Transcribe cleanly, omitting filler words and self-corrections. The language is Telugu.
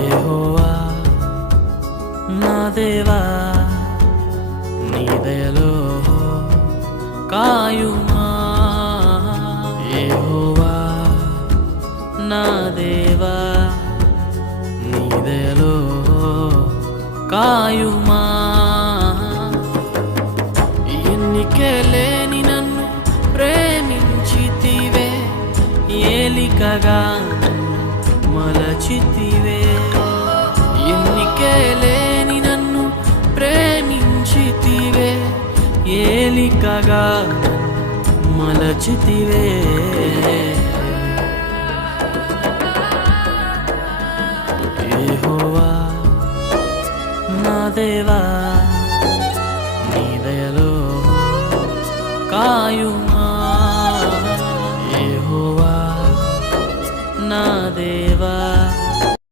యెహోవా నా దేవా నీ దయలో కాయుమా యెహోవా నా దేవా నీ దయలో కాయుమా ఎన్నికే లేని నన్ను ప్రేమించితివే ఏలికగా మలచితివే ఎన్నికే లేని నన్ను ప్రేమించితివే ఏలికగా మలచితివే